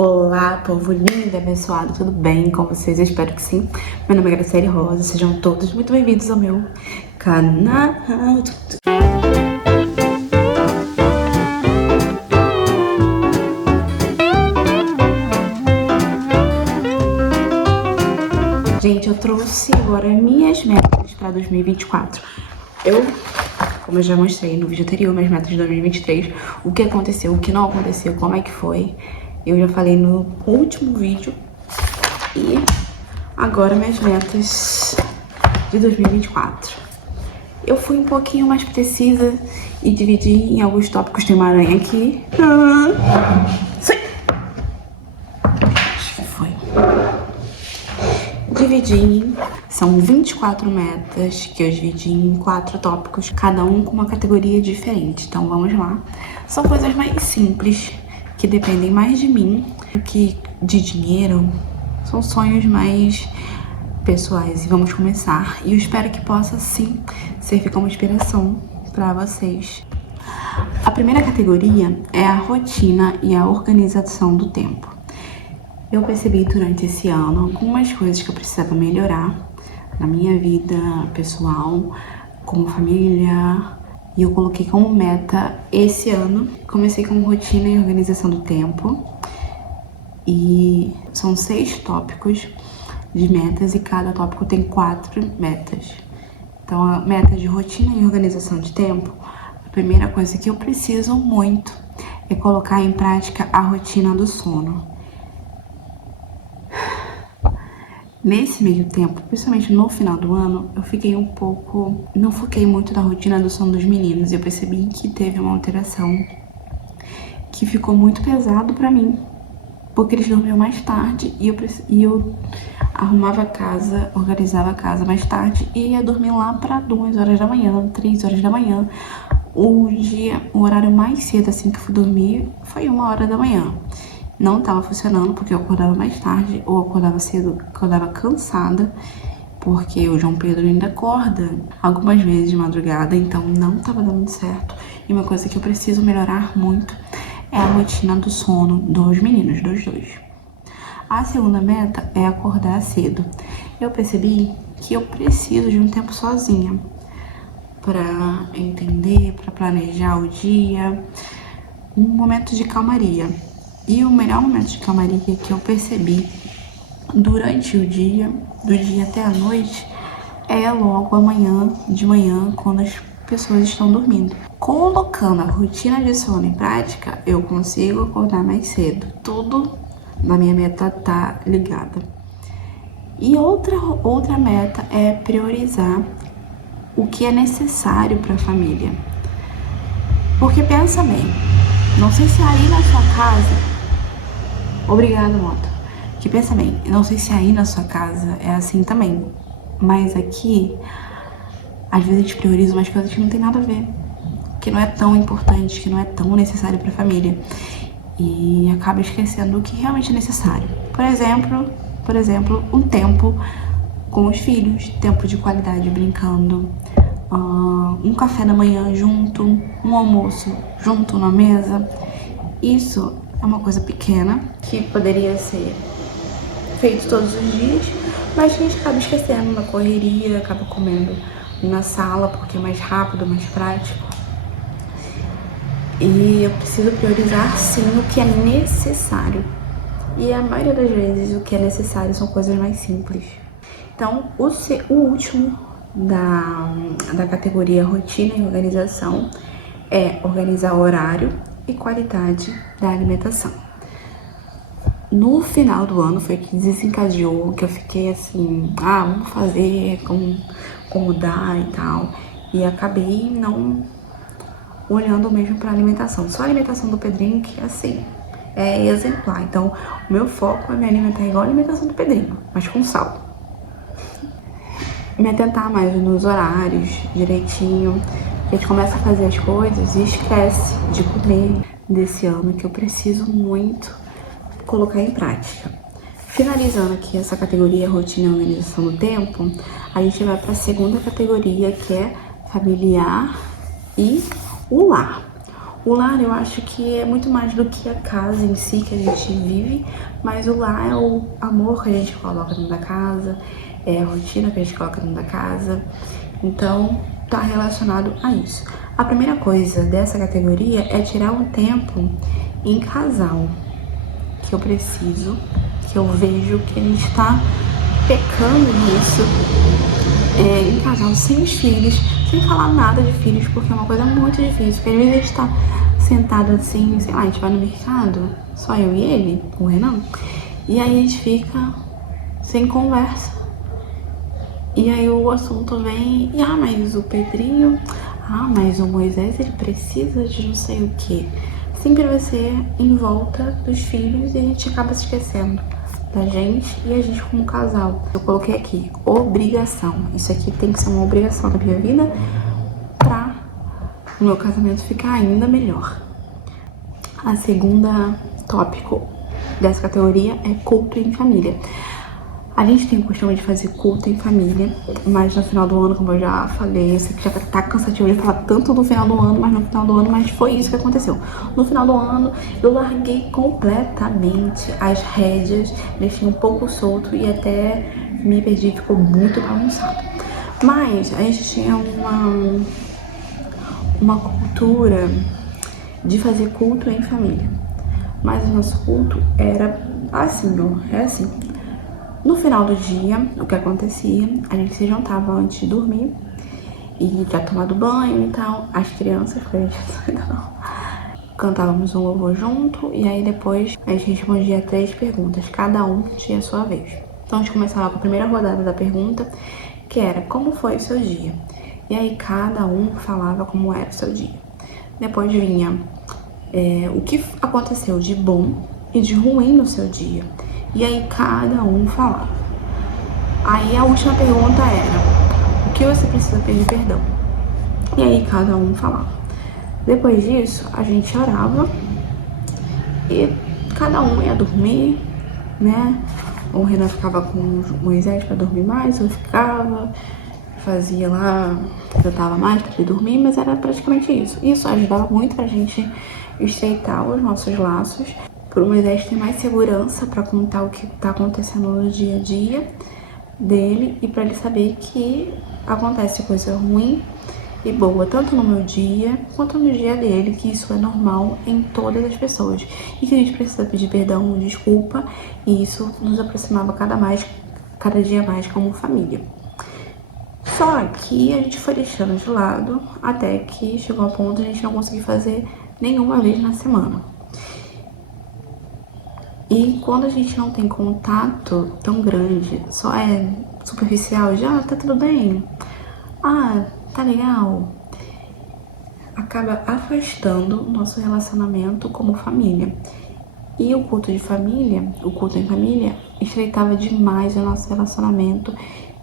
Olá, povo lindo e abençoado, tudo bem com vocês? Eu espero que sim. Meu nome é Graciele Rosa, sejam todos muito bem-vindos ao meu canal. Gente, eu trouxe agora minhas metas para 2024. Como eu já mostrei no vídeo anterior, minhas metas de 2023, o que aconteceu, o que não aconteceu, como é que foi. Eu já falei no último vídeo. E agora minhas metas de 2024. Eu fui um pouquinho mais precisa e dividi em alguns tópicos. Tem uma aranha aqui. Sim. Acho que foi. São 24 metas que eu dividi em 4 tópicos, cada um com uma categoria diferente. Então vamos lá. São coisas mais simples, que dependem mais de mim do que de dinheiro. São sonhos mais pessoais e vamos começar. E eu espero que possa sim servir como inspiração para vocês. A primeira categoria é a rotina e a organização do tempo. Eu percebi durante esse ano algumas coisas que eu precisava melhorar na minha vida pessoal, como família, e eu coloquei como meta esse ano. Comecei com rotina e organização do tempo, e são 6 tópicos de metas e cada tópico tem 4 metas. Então, a meta de rotina e organização de tempo, a primeira coisa que eu preciso muito é colocar em prática a rotina do sono. Nesse meio tempo, principalmente no final do ano, eu fiquei não foquei muito na rotina do sono dos meninos. Eu percebi que teve uma alteração que ficou muito pesado pra mim, porque eles dormiam mais tarde e eu arrumava a casa, organizava a casa mais tarde e ia dormir lá pra 2 horas da manhã, 3 horas da manhã. O horário mais cedo assim que eu fui dormir foi 1 hora da manhã. Não tava funcionando porque eu acordava mais tarde ou acordava cedo, acordava cansada, porque o João Pedro ainda acorda algumas vezes de madrugada, então não tava dando certo. E uma coisa que eu preciso melhorar muito é a rotina do sono dos meninos, dos dois. A segunda meta é acordar cedo. Eu percebi que eu preciso de um tempo sozinha para entender, para planejar o dia, um momento de calmaria. E o melhor momento de calmaria que eu percebi durante o dia, do dia até a noite, é logo amanhã, de manhã, quando as pessoas estão dormindo. Colocando a rotina de sono em prática, eu consigo acordar mais cedo. Tudo na minha meta tá ligada. E outra meta é priorizar o que é necessário para a família. Porque pensa bem, não sei se aí na sua casa... Obrigada, moto. Que pensa bem, eu não sei se aí na sua casa é assim também, mas aqui, às vezes a gente prioriza umas coisas que não tem nada a ver, que não é tão importante, que não é tão necessário pra família, e acaba esquecendo o que realmente é necessário. Por exemplo, um tempo com os filhos, tempo de qualidade brincando, um café da manhã junto, um almoço junto na mesa. Isso é uma coisa pequena que poderia ser feito todos os dias, mas que a gente acaba esquecendo na correria, acaba comendo na sala porque é mais rápido, mais prático. E eu preciso priorizar sim o que é necessário. E a maioria das vezes o que é necessário são coisas mais simples. Então, o último da categoria rotina e organização é organizar horário e qualidade da alimentação. No final do ano foi que desencadeou, que eu fiquei assim, vamos fazer como dá e tal. E acabei não olhando mesmo para alimentação. Só a alimentação do Pedrinho que assim, é exemplar. Então, o meu foco é me alimentar igual a alimentação do Pedrinho, mas com sal. Me atentar mais nos horários, direitinho. A gente começa a fazer as coisas e esquece de comer desse ano, que eu preciso muito colocar em prática. Finalizando aqui essa categoria rotina e organização do tempo, a gente vai para a segunda categoria, que é familiar e o lar. O lar, eu acho que é muito mais do que a casa em si que a gente vive, mas o lar é o amor que a gente coloca dentro da casa, é a rotina que a gente coloca dentro da casa, então tá relacionado a isso. A primeira coisa dessa categoria é tirar um tempo em casal, que eu preciso, que eu vejo que a gente tá pecando nisso, em casal sem os filhos, sem falar nada de filhos, porque é uma coisa muito difícil, porque às vezes a gente tá sentado assim, sei lá, a gente vai no mercado, só eu e ele, o Renan, e aí a gente fica sem conversa. E aí o assunto vem, mas o Pedrinho, mas o Moisés, ele precisa de não sei o que. Sempre vai ser em volta dos filhos e a gente acaba se esquecendo da gente e a gente como casal. Eu coloquei aqui, obrigação. Isso aqui tem que ser uma obrigação da minha vida pra o meu casamento ficar ainda melhor. A segunda tópico dessa categoria é culto em família. A gente tem o costume de fazer culto em família, mas no final do ano, como eu já falei, eu sei que já tá cansativo de falar tanto do final do ano, mas foi isso que aconteceu. No final do ano, eu larguei completamente as rédeas, deixei um pouco solto e até me perdi, ficou muito bagunçado. Mas a gente tinha uma cultura de fazer culto em família. Mas o nosso culto era assim, é assim. No final do dia, o que acontecia? A gente se juntava antes de dormir e já tomado banho e tal. As crianças, porque a gente ainda não, cantávamos um louvor junto e aí depois a gente respondia 3 perguntas. Cada um tinha a sua vez. Então a gente começava com a primeira rodada da pergunta, que era: como foi o seu dia? E aí cada um falava como era o seu dia. Depois vinha o que aconteceu de bom e de ruim no seu dia. E aí cada um falava. Aí a última pergunta era: o que você precisa pedir perdão? E aí cada um falava. Depois disso, a gente orava e cada um ia dormir, né? O Renan ficava com o Moisés pra dormir mais, eu ficava, fazia lá, eu tava mais pra ele dormir, mas era praticamente isso. Isso ajudava muito pra gente estreitar os nossos laços, pro Moisés ter mais segurança pra contar o que tá acontecendo no dia a dia dele e pra ele saber que acontece coisa ruim e boa, tanto no meu dia quanto no dia dele, que isso é normal em todas as pessoas e que a gente precisa pedir perdão, desculpa, e isso nos aproximava cada dia mais como família. Só que a gente foi deixando de lado até que chegou ao ponto de a gente não conseguir fazer nenhuma vez na semana. E quando a gente não tem contato tão grande, só é superficial, já tá tudo bem, tá legal, acaba afastando o nosso relacionamento como família. E o culto em família, estreitava demais o nosso relacionamento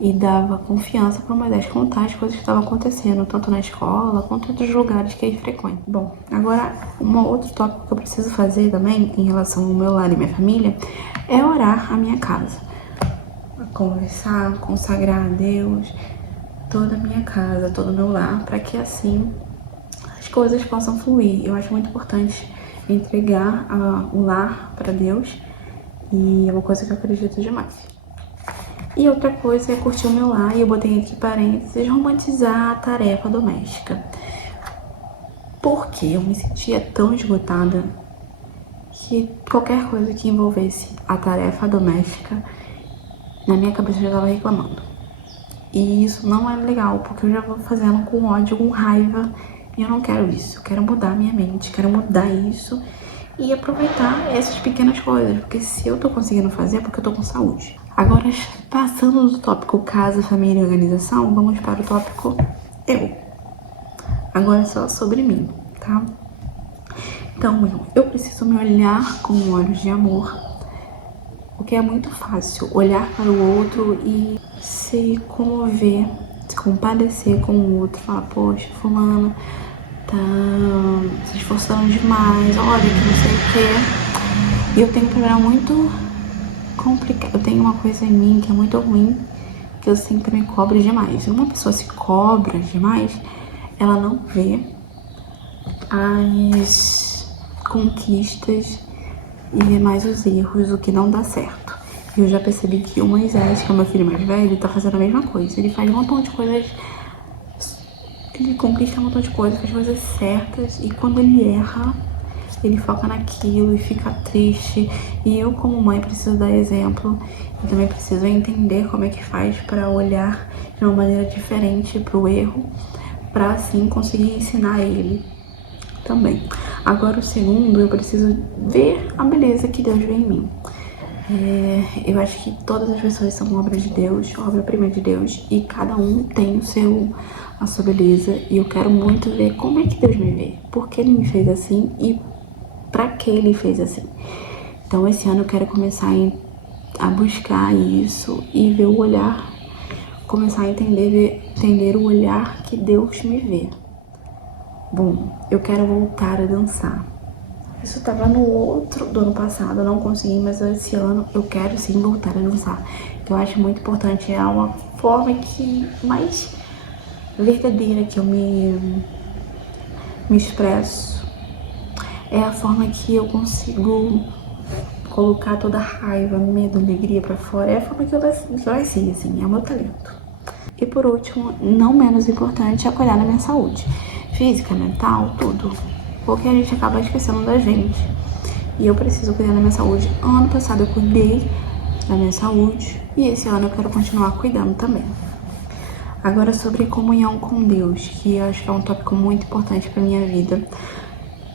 e dava confiança para o Moisés contar as coisas que estavam acontecendo, tanto na escola quanto em outros lugares que ele frequenta. Bom, agora, um outro tópico que eu preciso fazer também, em relação ao meu lar e minha família, é orar a minha casa. Conversar, consagrar a Deus toda a minha casa, todo o meu lar, para que assim as coisas possam fluir. Eu acho muito importante entregar o lar para Deus e é uma coisa que eu acredito demais. E outra coisa é curtir o meu lar, e eu botei aqui parênteses, romantizar a tarefa doméstica. Porque eu me sentia tão esgotada que qualquer coisa que envolvesse a tarefa doméstica, na minha cabeça eu já estava reclamando. E isso não é legal, porque eu já vou fazendo com ódio, com raiva, e eu não quero isso. Eu quero mudar minha mente, quero mudar isso e aproveitar essas pequenas coisas, porque se eu tô conseguindo fazer é porque eu tô com saúde. Agora, passando do tópico casa, família e organização, vamos para o tópico eu. Agora é só sobre mim, tá? Então, eu preciso me olhar com olhos de amor, porque é muito fácil olhar para o outro e se comover, se compadecer com o outro, falar: poxa, fulano tá se esforçando demais, olha que não sei o quê. E eu tenho um problema muito complicado, eu tenho uma coisa em mim que é muito ruim, que eu sempre me cobro demais. Se uma pessoa se cobra demais, ela não vê as conquistas e ver mais os erros, o que não dá certo. Eu já percebi que o Moisés, que é o meu filho mais velho, tá fazendo a mesma coisa. Ele faz um montão de coisas, ele conquista um montão de coisas, faz coisas certas, e quando ele erra, ele foca naquilo e fica triste. E eu, como mãe, preciso dar exemplo e também preciso entender como é que faz para olhar de uma maneira diferente pro erro, para assim conseguir ensinar ele também. Agora, o segundo, eu preciso ver a beleza que Deus vê em mim. Eu acho que todas as pessoas são obra de Deus, obra-prima de Deus, e cada um tem a sua beleza, e eu quero muito ver como é que Deus me vê, por que Ele me fez assim e pra que Ele fez assim. Então, esse ano eu quero começar a buscar isso e ver o olhar, começar a entender o olhar que Deus me vê. Bom, eu quero voltar a dançar. Isso estava no outro do ano passado, eu não consegui, mas esse ano eu quero sim voltar a dançar. Eu acho muito importante, é uma forma mais verdadeira que eu me expresso. É a forma que eu consigo colocar toda a raiva, medo, alegria pra fora. É a forma que eu nasci, assim, é o meu talento. E por último, não menos importante, é cuidar da minha saúde. Física, mental, tudo. Porque a gente acaba esquecendo da gente. E eu preciso cuidar da minha saúde. Ano passado eu cuidei da minha saúde e esse ano eu quero continuar cuidando também. Agora, sobre comunhão com Deus, que eu acho que é um tópico muito importante para minha vida,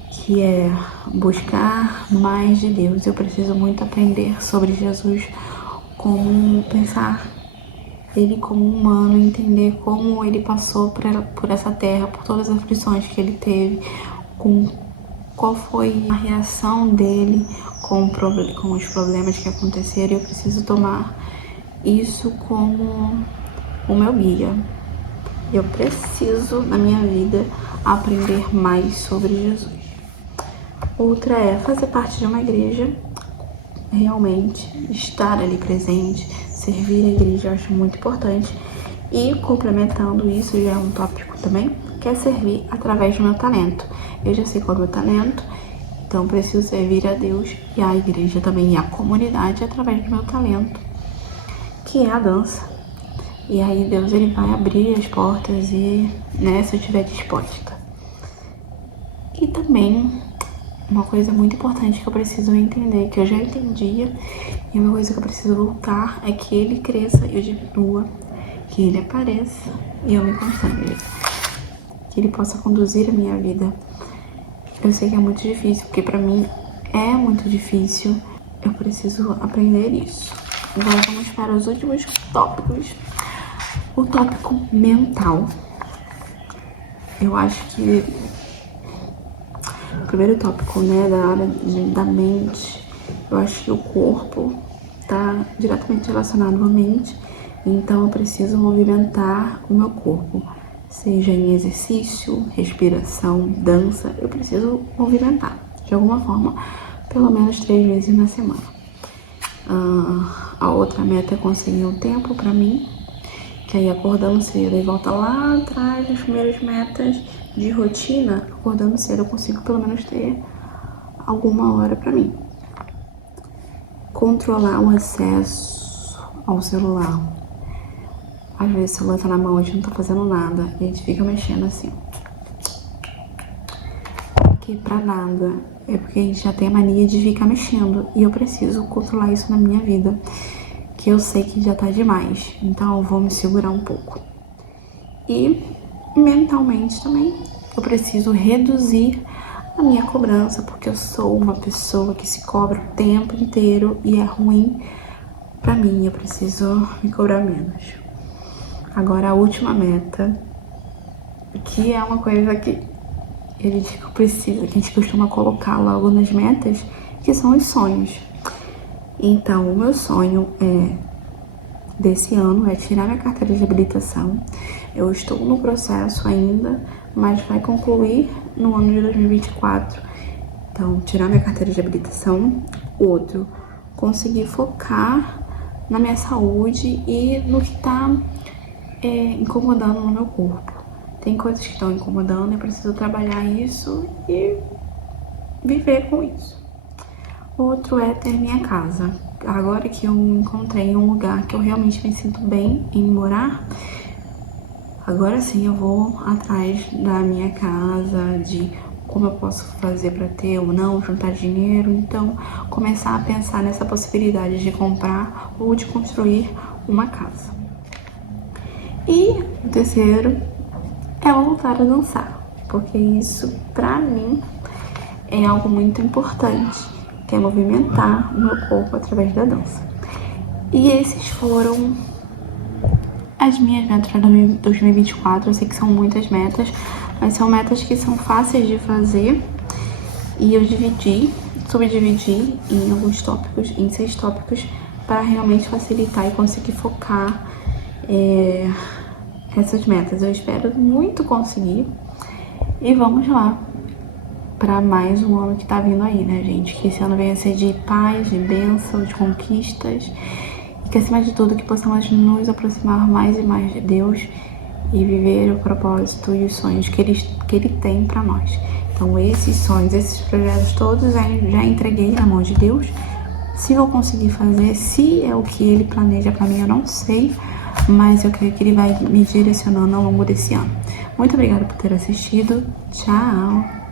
que é buscar mais de Deus. Eu preciso muito aprender sobre Jesus, como pensar Ele como humano, entender como Ele passou por essa terra, por todas as aflições que Ele teve, qual foi a reação dele com os problemas que aconteceram. Eu preciso tomar isso como o meu guia. Eu preciso, na minha vida, aprender mais sobre Jesus. Outra é fazer parte de uma igreja, realmente estar ali presente, servir a igreja, eu acho muito importante. E complementando isso, já é um tópico também, que é servir através do meu talento. Eu já sei qual é o meu talento, então preciso servir a Deus e a igreja também, e a comunidade através do meu talento, que é a dança. E aí Deus, ele vai abrir as portas e, se eu estiver disposta. E também uma coisa muito importante que eu preciso entender, que eu já entendia, e uma coisa que eu preciso voltar, é que ele cresça e eu diminua, que ele apareça e eu me consagre, que ele possa conduzir a minha vida. Eu sei que é muito difícil, porque pra mim é muito difícil, eu preciso aprender isso. Agora vamos para os últimos tópicos. O tópico mental. Eu acho que o primeiro tópico, da área da mente, eu acho que o corpo tá diretamente relacionado à mente, então eu preciso movimentar o meu corpo, seja em exercício, respiração, dança, eu preciso movimentar de alguma forma, pelo menos 3 vezes na semana. A outra meta é conseguir um tempo pra mim, que aí acordando cedo, e volta lá atrás das primeiras metas de rotina, acordando cedo eu consigo pelo menos ter alguma hora pra mim. Controlar o acesso ao celular. Às vezes o celular tá na mão, a gente não tá fazendo nada, e a gente fica mexendo assim. Que pra nada, é porque a gente já tem a mania de ficar mexendo, e eu preciso controlar isso na minha vida, que eu sei que já tá demais, então eu vou me segurar um pouco. E mentalmente também, eu preciso reduzir a minha cobrança, porque eu sou uma pessoa que se cobra o tempo inteiro e é ruim pra mim, eu preciso me cobrar menos. Agora a última meta, que é uma coisa que a gente precisa, que a gente costuma colocar logo nas metas, que são os sonhos. Então, o meu sonho desse ano é tirar minha carteira de habilitação. Eu estou no processo ainda, mas vai concluir no ano de 2024. Então, tirar minha carteira de habilitação. Outro, conseguir focar na minha saúde e no que está incomodando no meu corpo. tem coisas que estão incomodando, eu preciso trabalhar isso e viver com isso. Outro é ter minha casa. Agora que eu encontrei um lugar que eu realmente me sinto bem em morar, agora sim eu vou atrás da minha casa, de como eu posso fazer para ter ou não, juntar dinheiro. Então, começar a pensar nessa possibilidade de comprar ou de construir uma casa. E o terceiro é voltar a dançar, porque isso, pra mim, é algo muito importante, que é movimentar o meu corpo através da dança. E esses foram as minhas metas para 2024. Eu sei que são muitas metas, mas são metas que são fáceis de fazer. E eu subdividi em alguns tópicos, em 6 tópicos, para realmente facilitar e conseguir focar essas metas. Eu espero muito conseguir. E vamos lá para mais um ano que tá vindo aí, né, gente? Que esse ano venha ser de paz, de bênção, de conquistas. E que, acima de tudo, que possamos nos aproximar mais e mais de Deus e viver o propósito e os sonhos que Ele tem para nós. Então, esses sonhos, esses projetos todos já entreguei na mão de Deus. Se eu conseguir fazer, se é o que Ele planeja para mim, eu não sei, mas eu creio que Ele vai me direcionando ao longo desse ano. Muito obrigada por ter assistido. Tchau!